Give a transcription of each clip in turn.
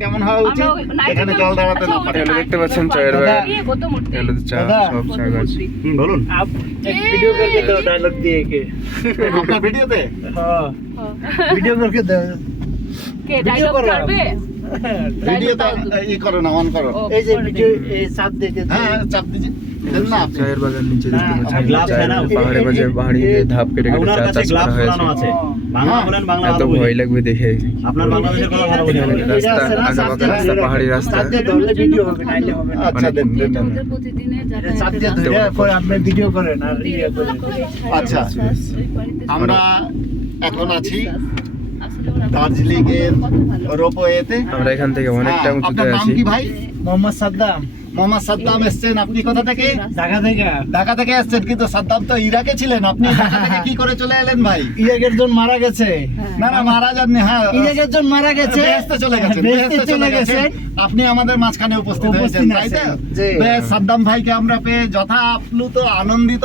কেমন হওয়া উচিত? এখানে জল দাঁড়াতে না পারে। দেখতে পাচ্ছেন চায়ের বাগান চা সব চায় গাছ। বলুন। ভিডিও করকে দাও ডায়লগ দিয়ে কে আপনার ভিডিওতে হ্যাঁ। ভিডিও করকে দাও কে ডায়লগ করবে ভিডিও তো ই করো না অন করো। এই যে ভিডিও চাপ হ্যাঁ চাপ পাহাড়ে ধাপ কেটে আচ্ছা, আচ্ছা আমরা এখন আছি। দার্জিলিং এর রোপওয়েতে। আমরা এখান থেকে অনেকটা হ্যাঁ, উঁচুতে আছি। কি ভাই? মোহাম্মদ সাদ্দাম। মোহাম্মদ সাদ্দাম এসছেন আপনি কোথা থেকে? ঢাকা থেকে। ঢাকা থেকে এসছেন কিন্তু সাদ্দাম তো ইরাকে ছিলেন। আপনি ঢাকা থেকে কি করে চলে এলেন ভাই? ইরাক একজন মারা গেছে। না না মারা যাননি হ্যাঁ। ইরাক একজন মারা গেছে। চলে গেছেন বেহেশতে বেহেশতে চলে গেছে। আপনি আমাদের মাঝখানে উপস্থিত হয়েছেন তাই তো। সাদ্দাম ভাইকে আমরা পেয়ে যথা আপ্লুত আনন্দিত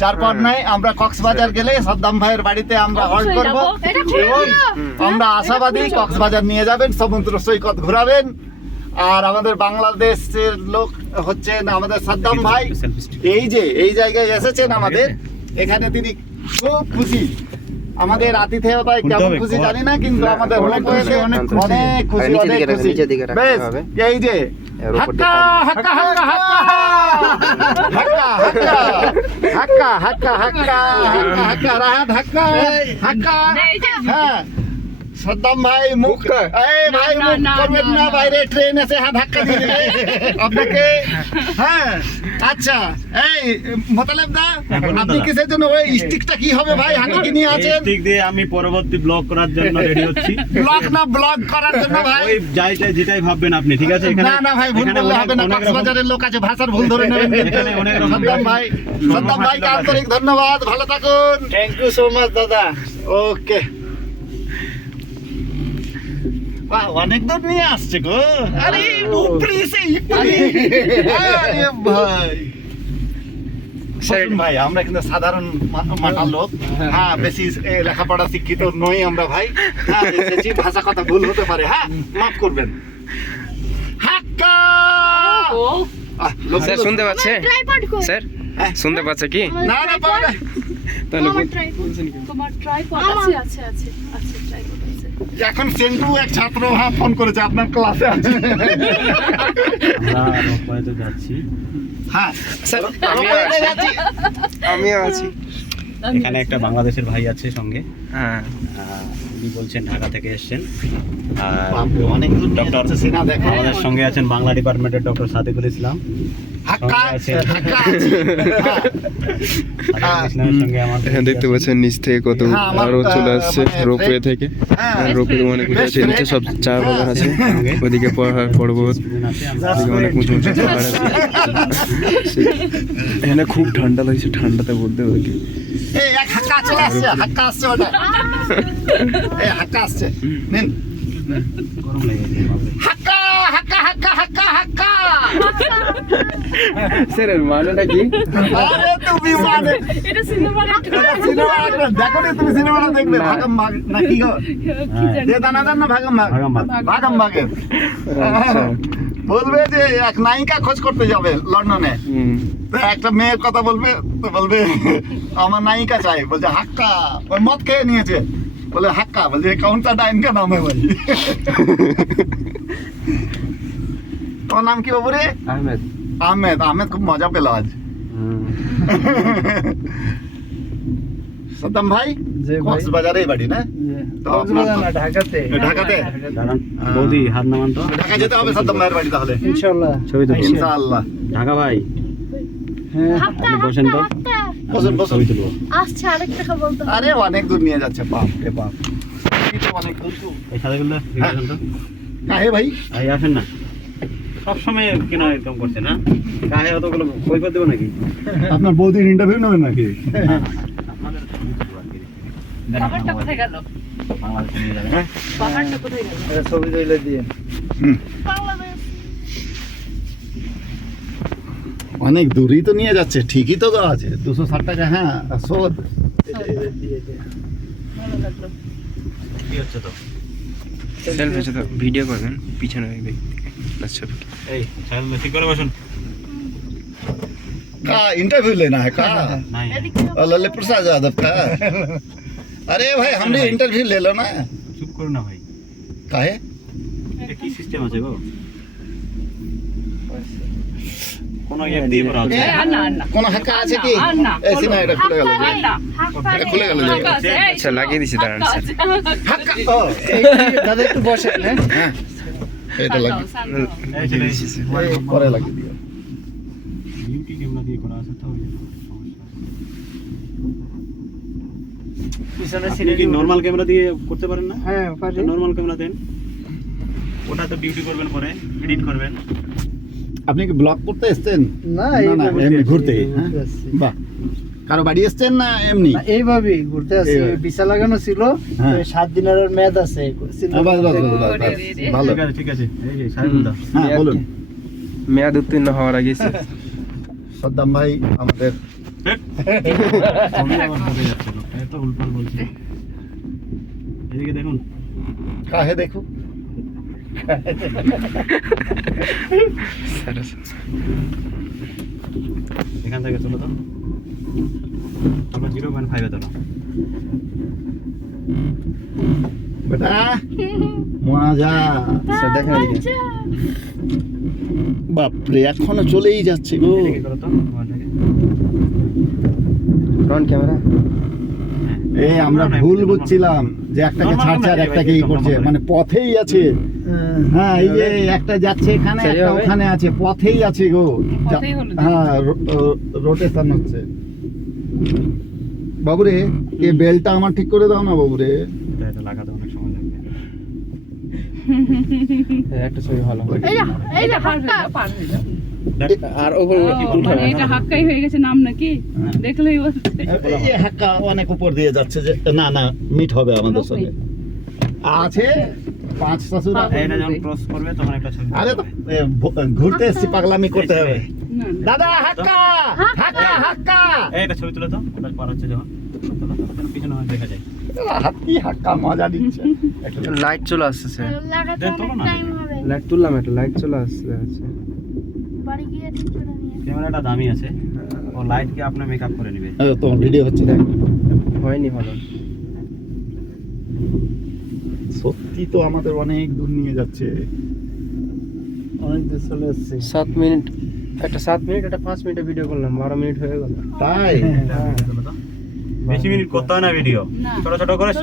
যার পর নাই আমরা কক্সবাজার গেলে সাদ্দাম ভাইয়ের বাড়িতে আমরা হল্ট করব। এবং আমরা আশাবাদী কক্সবাজার নিয়ে যাবেন সমুদ্র সৈকত ঘোরাবেন। আর আমাদের বাংলাদেশের লোক হচ্ছেন আমাদের সাদ্দাম ভাই। এই যে এই জায়গায় এসেছেন আমাদের। এখানে তিনি খুব খুশি। আমাদের আতিথেয়তায় কেমন খুশি। জানি না কিন্তু আমাদের অনেক অনেক খুশি, অনেক খুশি। অনেক খুশি। বেশ এই যে এর উপর দিয়ে হাক্কা টানবেন। হাক্কা হাক্কা হাক্কা হাক্কা হাক্কা হাক্কা হাক্কা হাক্কা হাক্কা রাহাত সাদ্দাম ভাই মুখ মুখটা? এই ভাই না, মুখ না, করবেন। বাইরে ট্রেন এসে হাত ধাক্কা দিয়ে দেবে। আপনাকে হ্যাঁ আচ্ছা এই মোতালেব দা আপনি দাদা। কিসের জন্য ওই স্টিকটা কি হবে ভাই? হাতে কি নিয়ে আছেন? দিক দিয়ে আমি পরবর্তী ব্লগ করার জন্য রেডি হচ্ছি। ব্লগ না ব্লগ করার জন্য ভাই। ওই যাইটাই যেটাই ভাববেন আপনি ঠিক আছে? এখানে না না ভাই ভুল বললে হবে না কক্সবাজারের লোক আছে ভাষার ভুল ধরে নেবেন। এখানে অনেক রকম সাদ্দাম ভাই সাদ্দাম ভাইকে আন্তরিক ধন্যবাদ ভালো থাকুন। থ্যাংক ইউ সো মাচ দাদা। ওকে অনেক দূর নিয়ে আসছে গো। আরে উপরে এসে উপরে। আরে। ভাই। ভাই আমরা কিন্তু সাধারণ মা- মাটার লোক। হ্যাঁ। বেশি এ, লেখাপড়া শিক্ষিত নই আমরা ভাই। হ্যাঁ ভাষা কথা ভুল হতে পারে। হ্যাঁ মাফ করবেন। হাক্কা! ও লোক- স্যার শুনতে পাচ্ছে? স্যার হ্যাঁ। শুনতে পাচ্ছে কি? না না পাবে তাহলে? তোমার ট্রাইপড আছে আছে আছে আছে। এখন সেন্টু এক ছাত্র হ্যাঁ ফোন করেছে আপনার ক্লাসে আছে। যাচ্ছি। হ্যাঁ। স্যার আমিও আছি। আমিও আছি। এখানে একটা বাংলাদেশের ভাই আছে সঙ্গে। হ্যাঁ। উনি বলছেন ঢাকা থেকে এসেছেন। আর অনেক দূর ডক্টর আমাদের সঙ্গে আছেন বাংলা ডিপার্টমেন্টের ডক্টর সাদিকুল ইসলাম। দেখতে পাচ্ছেন নিচ থেকে কত চলে আসছে থেকে। মানে অনেক মানে সব চা আছে। পাহাড় পর্বত। অনেক উঁচু উঁচু আছে। এখানে খুব ঠান্ডা লাগছে ঠান্ডাতে বলতে ওদেরকে। হাক্কা তুমি মানে- সিনেমাটা দেখবে ভাগম ভাগ না গো? দানা দানা ভাগম ভাগ? ভাগম ভাগের। বলবে যে এক নায়িকা খোঁজ করতে যাবে লন্ডনে। একটা মেয়ের কথা বলবে তো বলবে আমার নায়িকা চাই। বলছে হাক্কা। ওই মদ খেয়ে নিয়েছে। বলে হাক্কা। বলছে কাউন্টার ডাইনকা নামে বলি তোমার নাম কি বাবু রে আহমেদ। আহমেদ আহমেদ খুব মজা পেল আজ। সাদ্দাম ভাই কক্সবাজারে বাড়ি না? তো ঢাকাতে। ঢাকাতে? বৌদি হাত নামান তো। ঢাকা যেতে হবে সাদ্দাম ভাইয়ের বাড়ি তাহলে? ইনশাআল্লাহ। ছবি তুলবো। ইনশাআল্লাহ। ঢাকা ভাই। হ্যাঁ। বসেন তো। বসুন বসুন। ছবি তুলবো। আসছে আরেক টাকা বলতে। হবে। আরে অনেক দূর নিয়ে যাচ্ছে বাপ রে বাপ। তো অনেক দূর তো। এই সাদাগুলো হ্যাঁ। কাহে ভাই। এই আসেন না। কেনা করছে না? অতগুলো নাকি? আপনার বৌদির ইন্টারভিউ নেবেন নাকি? হ্যাঁ? অনেক দূরই তো নিয়ে যাচ্ছে ঠিকই তো আছে দুশো ষাট টাকা হ্যাঁ সব ভিডিও করবেন পিছনে ওই ব্যক্তি। এই সাইকেল ঠিক করে বসুন का इंटरव्यू लेना है का নাই और लल्ले प्रसाद यादव का अरे भाई हमने इंटरव्यू ले लो ना চুপ করো না ভাই काहे এটা কি সিস্টেম আছে গো কোন অ্যাপ দিয়ে করা আছে এই, আর না, আর না। কোন হাক্কা আছে কি আর না, এই সিনা এটা খুলে গেল আর না। এটা খুলে গেল ফাঁকা আছে, এই, আচ্ছা, লাগিয়ে দিছি, দাঁড়ান, ফাঁকা স্যার। আছে। হাক্কা ও দাদা একটু বসেন হ্যাঁ হ্যাঁ এটা লাগি পরে লাগিয়ে দিও ক্যামেরা দিয়ে করা আছে তো ওই জন্য সমস্যা পিছনে আপনি কি নরমাল ক্যামেরা দিয়ে করতে পারেন না? হ্যাঁ পারি। নরমাল ক্যামেরা দেন। ওটা তো বিউটি করবেন পরে এডিট করবেন। আপনি কি ব্লগ করতে এসেছেন? না না না ঘুরতে হ্যাঁ। বাহ। কারও বাড়ি এসেছেন না এমনি? না, এইভাবেই ঘুরতে আসছি। এইভাবে। ভিসা লাগানো ছিল হ্যাঁ। সাত দিনের মেয়াদ আছে। হ্যাঁ। ভালো। ঠিক আছে ঠিক আছে। এই যে হ্যাঁ বলুন। মেয়াদ উত্তীর্ণ হওয়ার আগে সদ্দাম ভাই আমাদের এদিকে দেখুন। কাহে দেখো এখান থেকে চলো তো। তারপর জিরো পয়েন্ট ফাইভে বেটা মজা। বাপরে এখনও চলেই যাচ্ছে গো। ফ্রন্ট ক্যামেরা এই আমরা ভুল বুঝছিলাম যে একটাকে ছাড়ছে আর একটাকে ই করছে। মানে পথেই আছে। হ্যাঁ। এই যে একটা যাচ্ছে এখানে একটা ওখানে আছে। পথেই আছে গো। যা- পথেই হলো। হ্যাঁ রোটেশন হচ্ছে। বাবুরে এই বেলটা আমার ঠিক করে দাও না বাবুরে। এটা এটা লাগাতে অনেক সময় লাগবে একটা ছবি ভালো এই এই যা পার হাতটা পার হয়ে যাও। আর ওপর ও, এটা হাক্কাই হয়ে গেছে নাম নাকি? দেখলেই বলছে এই হাক্কা অনেক উপর দিয়ে যাচ্ছে যে না না মিট হবে আমাদের সঙ্গে। আছে? পাঁচ শাশুড়া। এটা যখন ক্রস করবে তখন একটা ছবি আরে তো এ, ভ- ঘুরতে এসছি পাগলামি করতে হবে। দাদা হাক্কা! হাক্কা! হাক্কা এই একটা ছবি তুলে তো ওটা পার হচ্ছে যখন তোলো তো, যেন পিছনে দেখা যায়। হাতি হাক্কা মজা দিচ্ছে। লাইট চলে আসছে স্যার না। লাইট তুললাম একটা লাইট চলে আসছে আচ্ছা ক্যামেরাটা দামি আছে। ও লাইটকে মেকআপ করে নেবে। এ, তোমার ভিডিও হচ্ছে দেখ হয়নি ভালো। সত্যি তো আমাদের অনেক দূর নিয়ে যাচ্ছে। অনেক দূর চলে এসছি সাত মিনিট। একটা সাত মিনিট একটা পাঁচ মিনিটের ভিডিও করলাম বারো মিনিট হয়ে গেল। তাই? তুলো বেশি মিনিট করতে হয় না ভিডিও ছোট ছোট করে